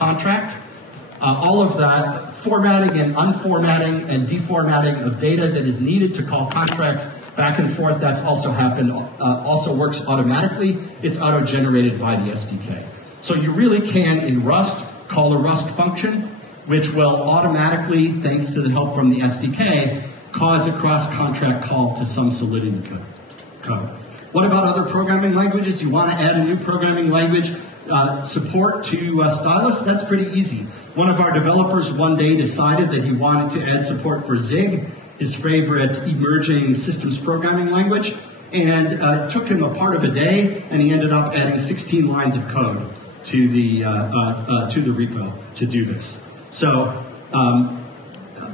contract. All of that formatting and unformatting and deformatting of data that is needed to call contracts back and forth, that's also also works automatically. It's auto-generated by the SDK. So you really can, in Rust, call a Rust function, which will automatically, thanks to the help from the SDK, cause a cross-contract call to some Solidity code. What about other programming languages? You want to add a new programming language support to Stylus? That's pretty easy. One of our developers one day decided that he wanted to add support for Zig, his favorite emerging systems programming language, and took him a part of a day, and he ended up adding 16 lines of code to the repo to do this. So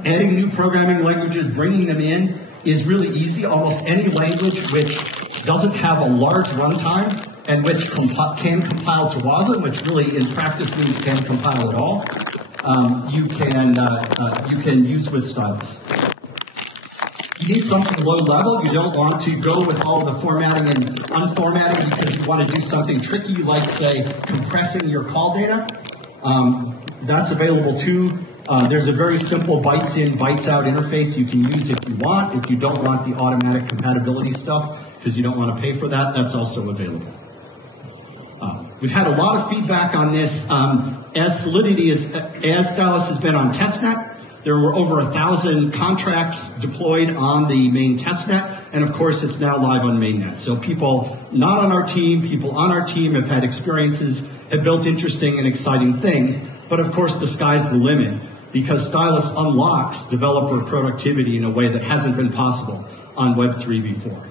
adding new programming languages, bringing them in, is really easy. Almost any language which doesn't have a large runtime and which can compile to WASM, which really in practice means can compile at all, you can use with Stylus. You need something low level. You don't want to go with all the formatting and unformatting because you want to do something tricky like, say, compressing your call data. That's available too. There's a very simple bytes in, bytes out interface you can use if you want. If you don't want the automatic compatibility stuff because you don't want to pay for that, that's also available. We've had a lot of feedback on this. As Stylus has been on testnet, there were over 1,000 contracts deployed on the main testnet, and of course it's now live on mainnet. So people not on our team, people on our team have had experiences, have built interesting and exciting things, but of course the sky's the limit because Stylus unlocks developer productivity in a way that hasn't been possible on Web3 before.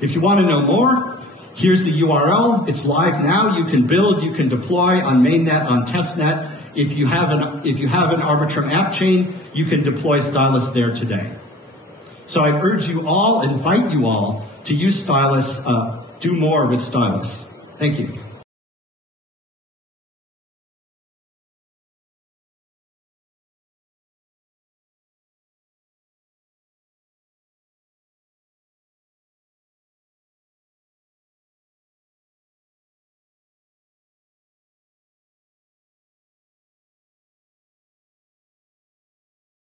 If you want to know more, here's the URL. It's live now. You can build, you can deploy on mainnet, on testnet. If you have an Arbitrum app chain, you can deploy Stylus there today. So I urge you all, invite you all to use Stylus, do more with Stylus. Thank you.